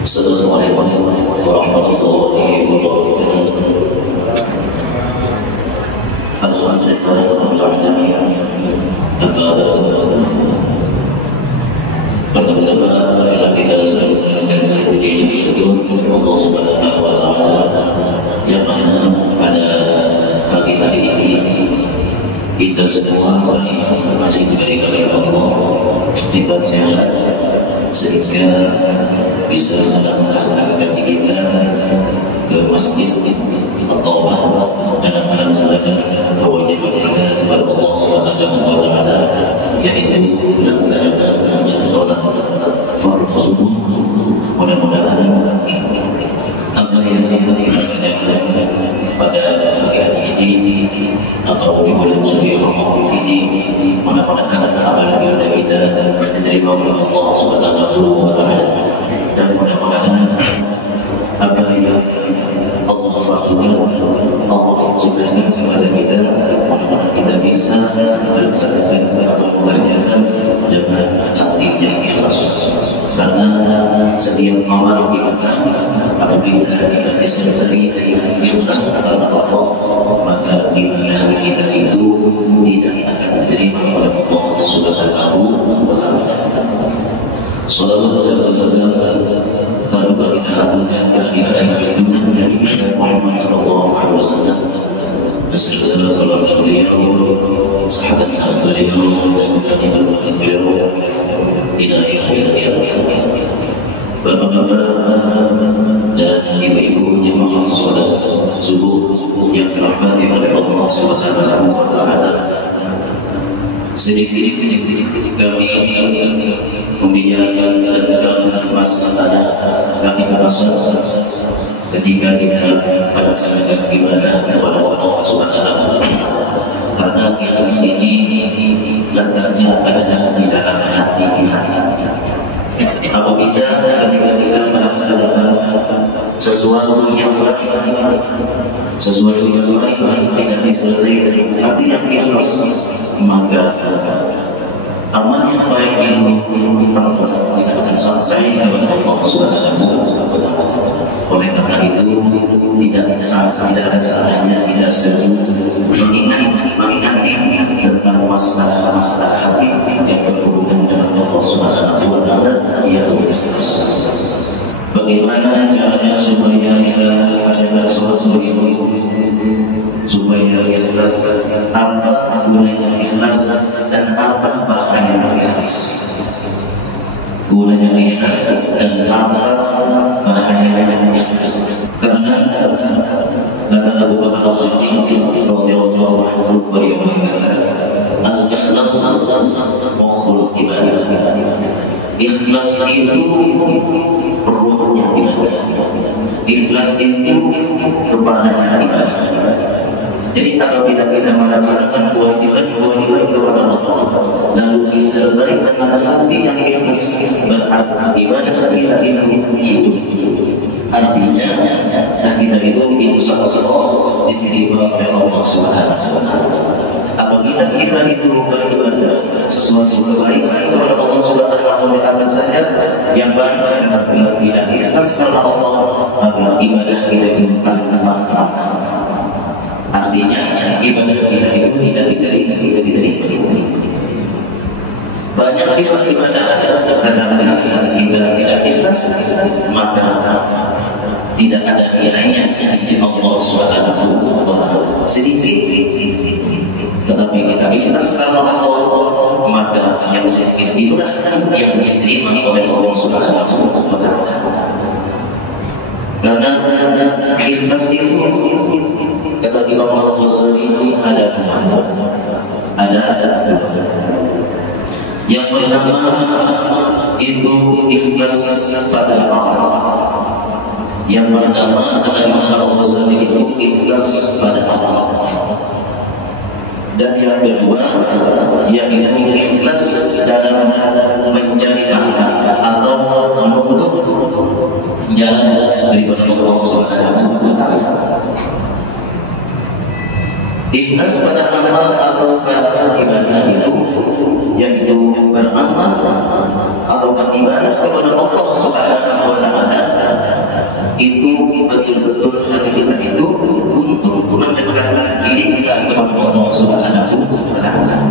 Assalamualaikum warahmatullahi wabarakatuh. Alhamdulillah rabbil alamin. Pertama-tama marilah kita sampaikan puji syukur kepada Allah Subhanahu wa taala yang mana pada pagi hari ini kita semua masih diberikan oleh Allah nikmat sehat sehingga bisa mengantarkan kita ke masjid At-Taubah dalam melaksanakan kewajiban kita kepada Allah Subhanahu wa taala, yaitu melaksanakan salat fardhu subuh. Mudah-mudahan apa yang kita kerjakan pada hari ini atau di bulan suci Ramadan ini, mudah-mudahan amal ibadah kita diterima oleh Allah Subhanahu wa taala, dan mudah-mudahan apa yang Allah fardukan Allah sunnahkan kepada kita, mudah-mudahan kita bisa melaksanakan atau mengerjakan dengan hati yang ikhlas. Karena setiap amal ibadah apabila kita disertai dengan ikhlas karena Allah, maka ibadah kita itu tidak akan diterima oleh Allah Subhanahu wa taala. Salawat serta salam baru kita lakukan kehadiran junjungan dari Nabi Muhammad sallallahu alaihi wasallam beserta keluarga beliau, sahabat-sahabat beliau, dan ibadah beliau ila akhir. Bapak-bapak dan ibu-ibu jemaah salat subuh yang dirahmati oleh Allah Subhanahu wa taala, sedikit kami membicarakan tentang masalah ketika kita melaksanakan ibadah kepada Allah Subhanahu wa taala. Karena ikhlas ini letaknya adalah di dalam hati kita. Apabila ketika kita melaksanakan sesuatu yang baik tidak disertai dari hati yang ikhlas, maka amal yang baik itu tidak akan sampai kepada Allah Subhanahu wa taala. Oleh karena itu tidak ada salahnya tidak selalu mengingati tentang masalah hati yang berhubungan dengan Allah Subhanahu wa taala, yaitu ikhlas. Bagaimana caranya supaya kita mengerjakan sesuatu itu supaya ikhlas? Apa gunanya ikhlas dan apa bahayanya ikhlas? Gunanya ikhlas dan apa bahayanya ikhlas? Karena kata Abu Bakar As-Siddiq radhiyallahu anhu, beliau berkata, al-ikhlas mukhul ibadah. Ikhlas itu ruhnya ibadah. Ikhlas itu kepalanya ibadah. Jadi kalau kita melaksanakan kewajiban kepada Allah, lalu disertai dengan hati yang ikhlas, berarti ibadah kita itu hidup. Artinya kita itu insya Allah diterima oleh Allah Subhanahu wa taala. Apabila kita itu beribadah sesuatu kebaikan kepada Allah Subhanahu wa taala saja yang baik, tetapi tidak ikhlas karena Allah, maka ibadah kita itu tanpa makna. Artinya ibadah kita itu tidak diterima. Banyak ibadah tetapi kita tidak ikhlas, maka tidak ada nilainya di sisi Allah Subhanahu wa taala. Sedikit tetapi kita ikhlas karena Allah, maka yang sedikit itulah yang diterima oleh Allah Subhanahu wa taala. Karena ikhlas itu kata Imam Al-Ghazali ada dua. Yang pertama itu ikhlas pada Allah. Yang pertama kata Imam Al-Ghazali itu ikhlas pada Allah. Dan yang kedua yaitu ikhlas dalam mencari pahala atau menuntut jalan daripada Allah Subhanahu wa taala. Ikhlas pada amal atau dalam ibadah itu yaitu beramal atau beribadah kepada Allah Subhanahu wa taala itu betul-betul hati kita itu untuk mendekatkan diri kita kepada Allah Subhanahu wa Ta'ala.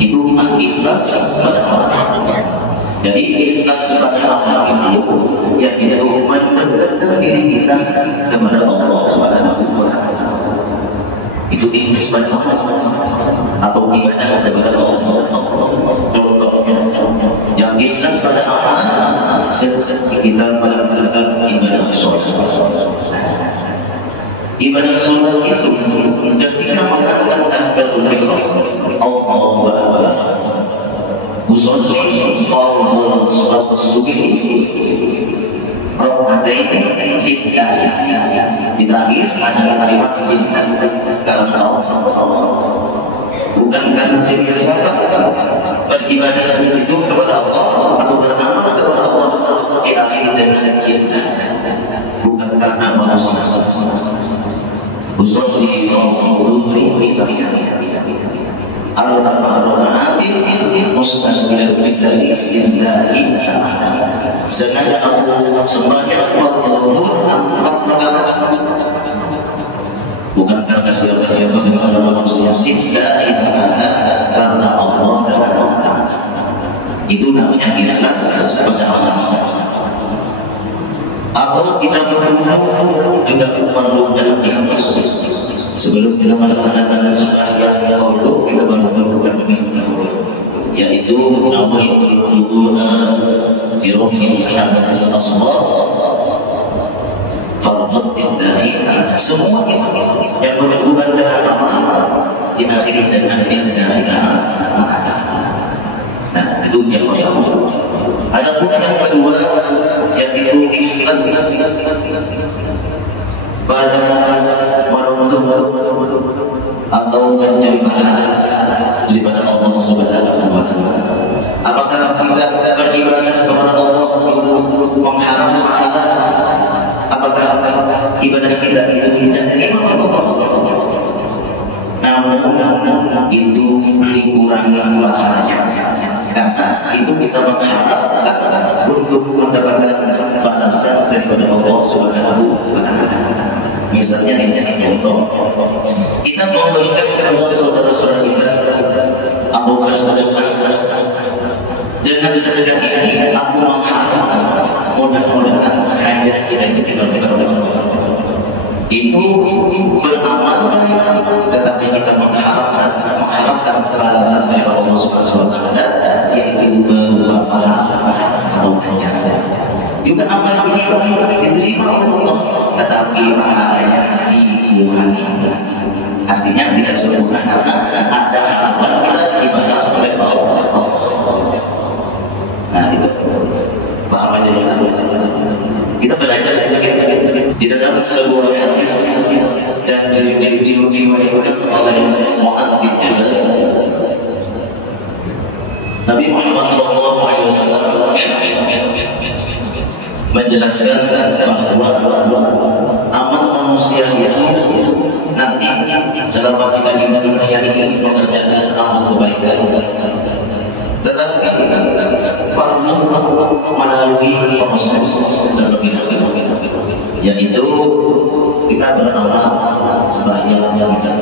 Itu ikhlas pada Allah. Jadi ikhlas pada Allah itu yaitu mendekatkan diri kita kepada Allah Subhanahu wa Ta'ala. Itu ikhlas pada Allah atau ibadah kepada Allah. Contohnya yang ikhlas pada Allah seperti kita melakukan ibadah sholat. Ibadah sholat itu ketika mengatakan takbir Allahu Akbar, usolli fardhu sholat subuh rakaatain lillahi. Di terakhir ada kalimat lillahi karena Allah, bukan karena siapa beribadah itu kepada Allah atau beramal kepada Allah di akhir dengan kita, bukan karena manusia. Usolli fardhu misalnya al-ma'rufati mustasbih lillahi ta'ala. Sengaja aku sembahyang fardhu 4 rakaat bukan karena siapa-siapa, karena manusia, lillahi ta'ala, karena Allah Ta'ala. Itu namanya ikhlas kepada Allah. Atau kita berwudu juga perlu dalam ikhlas. Sebelum kita melaksanakan sembahyang fardu, kita berwudu terlebih dahulu, yaitu nawaitul wudu'a bi ruhil hadatsal asghar fardhu lillahi ta'ala. Semua itu yang berhubungan dengan amal diakhiri dengan lillahi ta'ala. Nah, itu yang pertama. Ada pun yang kedua yaitu ikhlas pada menuntut atau mencari pahala ibadah Allah Subhanahu wa Ta'ala. Apakah kita beribadah kepada Allah itu mengharap pahala? Apakah ibadah kita itu tidak diterima oleh Allah? Namun itu dikurangi pahalanya, karena itu kita mengharapkan untuk mendapatkan balasan daripada Allah Subhanahu wa Ta'ala. Misalnya ini contoh, kita memberikan kepada saudara-saudara kita atau bersedekah, dengan sedekah ini aku mengharapkan mudah-mudahan hajat kita itu dikabulkan oleh Allah. Itu beramal, tetapi kita mengharapkan balasan dari Allah Subhanahu wa Ta'ala, yaitu berupa pahala atau hajat. Juga amal ini diterima oleh Allah, tetapi pahalanya dikurangi. Artinya tidak sempurna karena ada harapan kita dibalas oleh Allah. Nah itu paham aja ya. Kita belajar di dalam sebuah hadis dan diriwayatkan oleh Mu'adz bin Jabal. Nabi Muhammad SAW menjelaskan bahwa amal manusia itu nanti selama kita di dunia ini mengerjakan amal kebaikan, tetapi perlu melalui proses terlebih dahulu, yaitu kita beramal sembahyang yang kita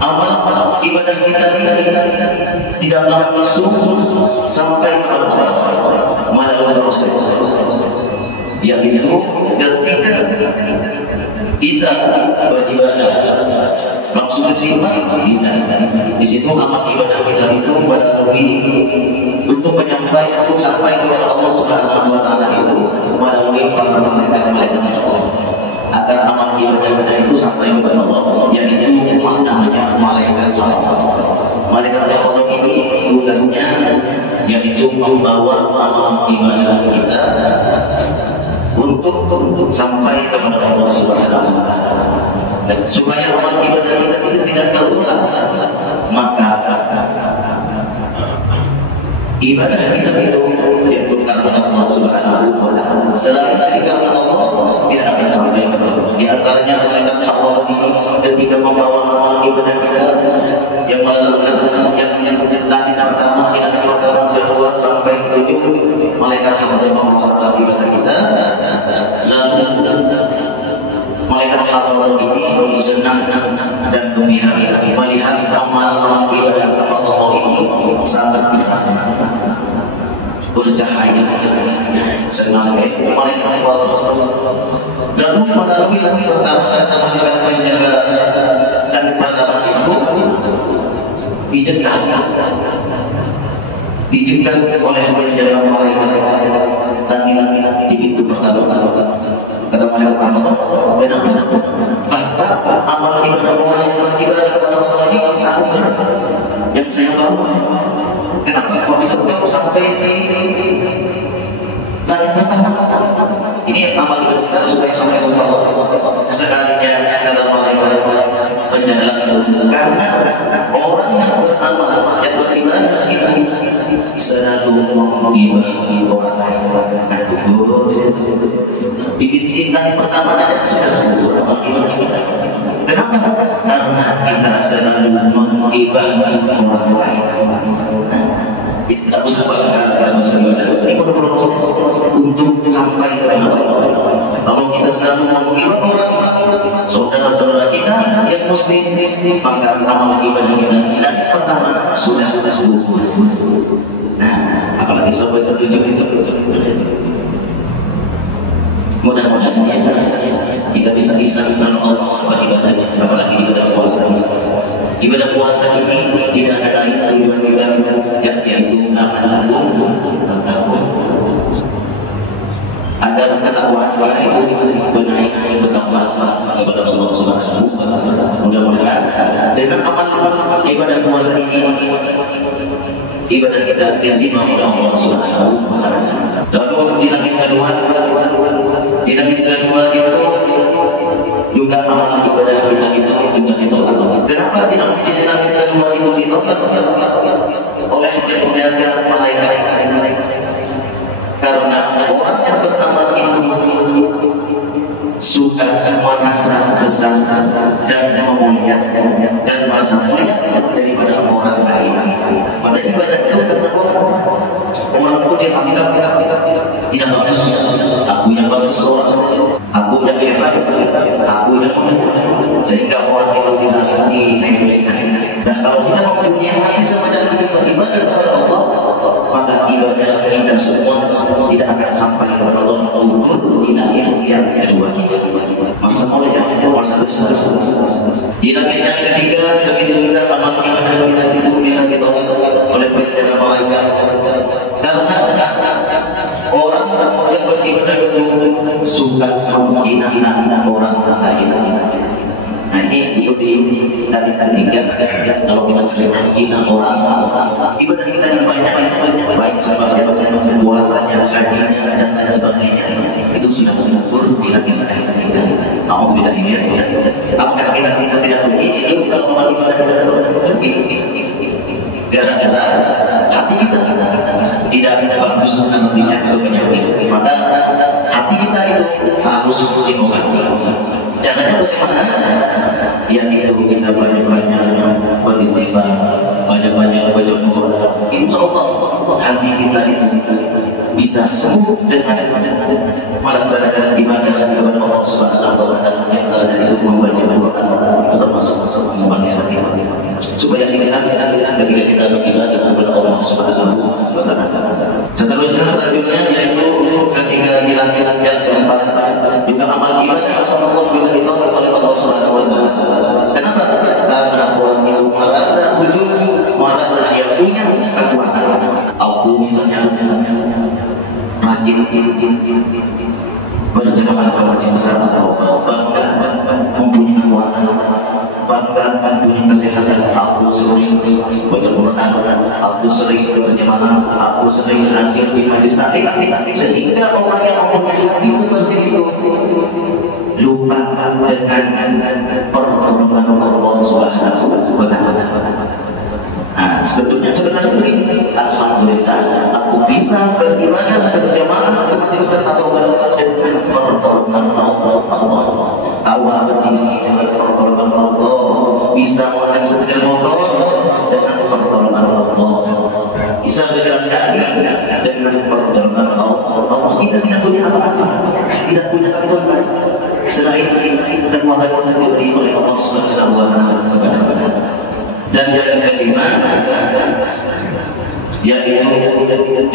amal ibadah kita tidak langsung sampai kepada Allah melalui proses, yaitu ketika kita beribadah langsung diterima tidak. Di situ amal ibadah kita itu melalui untuk menyampaikan untuk sampai kepada Allah Subhanahu wa Ta'ala itu melalui para malaikat Allah, agar amal ibadah itu sampai kepada Allah, yaitu namanya malaikat Allah. Malaikat Allah ini tugasnya yaitu membawa amal ibadah kita untuk sampai kepada Allah Subhanahu wa Ta'ala. Dan supaya amal ibadah kita itu tidak terulang, maka ibadah kita itu yaitu karena Allah Subhanahu wa Ta'ala. Selain dari karena Allah tidak akan sampai kepada Allah. Di antaranya malaikat Allah ini ketika membawa amal ibadah kita yang melakukan yang nanti pertama kedua sampai ke 7, malaikat Allah membawa ibadah kita senang paling Allah dan melalui pertama menjaga dan pertama itu dijegal oleh menjaga malaikat dan di pintu pertama kata malaikat kenapa amal ibadah orang yang beribadah kepada Allah ini sangat berat yang saya tahu kenapa kok bisa sampai dan ini amal ibadah kita supaya sampai sekalinya kata malaikat menjaga karena orang yang beramal yang beribadah itu selalu menghibur orang lain dan gugur bikin kali pertama aja sudah sembuh amal ibadah kita. Kenapa? Karena kita selalu menghibur orang lain. Itu tidak usah ini perlu proses untuk sampai ke Allah. Kalau kita selalu menghibur orang saudara-saudara kita yang muslim, maka amal ibadah kita pertama sudah gugur. Nah, apalagi sampai tertuju itu. Mudah-mudahan kita bisa ikhlas dengan Allah beribadahnya, apalagi ibadah puasa. Ibadah puasa ini tidak ada lain tujuan kita yaitu akan takwa. Agar ketakwaan kita itu benahi bertambah kepada Allah Subhanahu wa taala. Mudah-mudahan dengan amal ibadah puasa ini ibadah kita diterima oleh Allah Subhanahu wa taala. Lalu di langit kedua itu juga amal ibadah kita itu juga ditolak. Kenapa di langit kedua itu ditolak oleh penjaga malaikat? Karena orang yang beramal itu suka merasa besar dan memuliakan dan merasa mulia daripada orang lain. Pada ibadah itu karena orang itu dia anggap tidak bagus. Aku yang bagus aku yang hebat, aku yang mulia, sehingga orang itu dirasai remehkan. Dan kalau kita mempunyai hati semacam itu beribadah kepada Allah, maka ibadah kita semua tidak akan sampai kepada Allah. Di langit yang kedua masa mulai masa besar di langit yang ketiga begitu juga amal ibadah kita itu bisa ditolak oleh penjaga malaikat karena orang yang beribadah itu suka menghinakan orang lain. Nah ini itu di langit ketiga. Kalau kita sering menghina orang, ibadah kita yang banyak baik sama-sama puasanya, haji dan lain sebagainya itu sudah mengukur di langit ketiga. Alhamdulillah ini apakah kita tidak rugi itu kalau amal ibadah kita rugi gara-gara hati kita tidak bagus nantinya atau penyakit, maka hati kita itu harus diobati. Caranya bagaimana? Yaitu kita banyak-banyak beristighfar, banyak-banyak baca Quran. Insya Allah hati kita itu bisa sembuh dengan melaksanakan ibadah kepada Allah Subhanahu wa taala. Yang terakhir itu membaca Quran itu termasuk membangun hati supaya kita ketika kita beribadah kepada Allah Subhanahu wa taala. Selanjutnya yaitu ketika di langit yang keempat juga amal ibadah kepada Allah juga ditolak oleh Allah Subhanahu wa taala. Kenapa? Karena orang itu merasa sujud, merasa dia punya kekuatan. Aku misalnya rajin berjamaah ke masjid besar atau bangga mempunyai kekuatan, bangga mempunyai kesehatan. Aku sering baca Quran, aku sering berjamaah, aku sering hadir di majelis taklim, sehingga orang yang mempunyai hati seperti itu lupa dengan pertolongan Allah Subhanahu wa taala. Nah, sebenarnya begini, alhamdulillah aku bisa beribadah berjamaah ke majelis atau dengan pertolongan Allah. Awal berdiri dengan pertolongan Allah, bisa mengenai setir motor dengan pertolongan Allah, bisa berjalan kaki dengan pertolongan Allah. Kita tidak punya apa-apa, tidak punya kekuatan selain kekuatan yang diberi oleh Allah Subhanahu wa taala kepada kita. Dan yang kelima, yaitu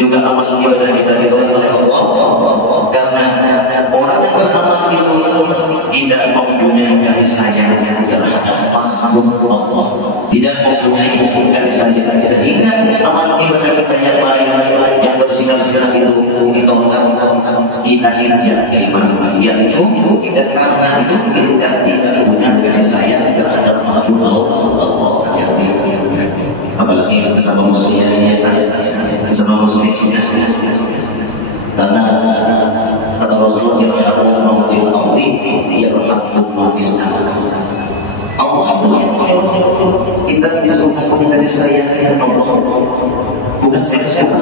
juga amal ibadah kita ditolak oleh Allah, karena orang yang beramal itu tidak mempunyai kasih sayang terhadap makhluk Allah, tidak mempunyai kasih sayang, sehingga amal ibadah kita yang baik, yang bersinar-sinar itu ditolak di akhir yang kelima, yaitu kita karena itu kita tidak punya kasih sayang terhadap makhluk Allah. Apalagi sesama muslimnya, sesama muslimnya, karena kata Rasulullah yarhamu fil ardi yarhamukum fis sama. Allah itu kita disuruh punya kasih sayang sama Allah, bukan siapa-siapa.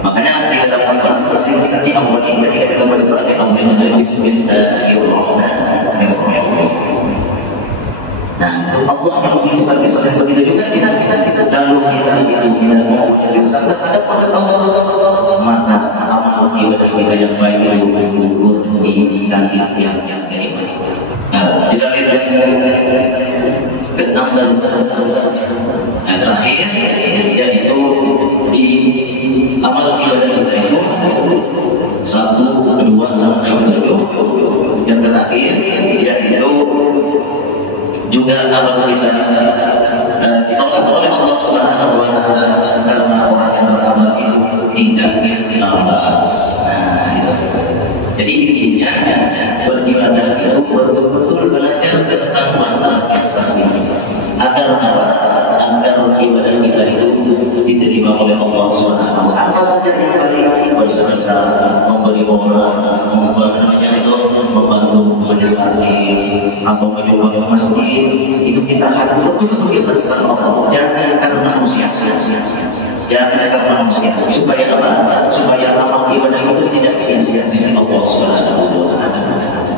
Makanya di dalam Al-Quran kita diamuni ketika kita berdoa dengan Bismillahirrahmanirrahim. Nah, Allah yang sebagai begitu juga kita lalu kita itu tidak mau jadi sesat terhadap Allah, maka amal ibadah kita yang baik itu gugur di langit yang kelima. Di langit keenam dan terakhir, yaitu di amal ibadah kita itu 1, 2 sampai 7. Yang terakhir yaitu juga amal kita ditolak oleh Allah Subhanahu wa Ta'ala, karena orang yang beramal itu tidak ikhlas. Jadi intinya beribadah itu betul-betul belajar tentang masalah ikhlas ini, agar apa? Agar ibadah kita itu diterima oleh Allah Subhanahu wa Ta'ala. Apa saja yang baik, bersama memberi orang, membantu administrasi atau menyumbang ke masjid, itu kita harus betul-betul ikhlas kepada Allah, jangan karena manusia, jangan karena manusia, supaya apa? Supaya amal ibadah itu tidak sia-sia di sisi Allah Subhanahu wa Ta'ala.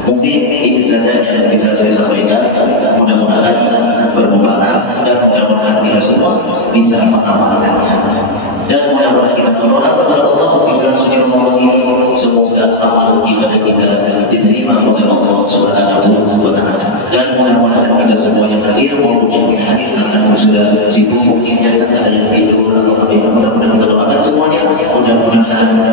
Mungkin ini saja yang bisa saya sampaikan. Mudah-mudahan bermanfaat dan mudah-mudahan kita semua bisa mengamalkannya. Dan mudah-mudahan kita berdoa kepada Allah di bulan suci Ramadan ini, semoga amal ibadah kita diterima oleh Allah Subhanahu wa Ta'ala. Dan mudah-mudahan kita semua yang hadir maupun yang tidak hadir, karena sudah sibuk mungkin ada yang tidur atau apa, mudah-mudahan kita doakan semuanya, mudah-mudahan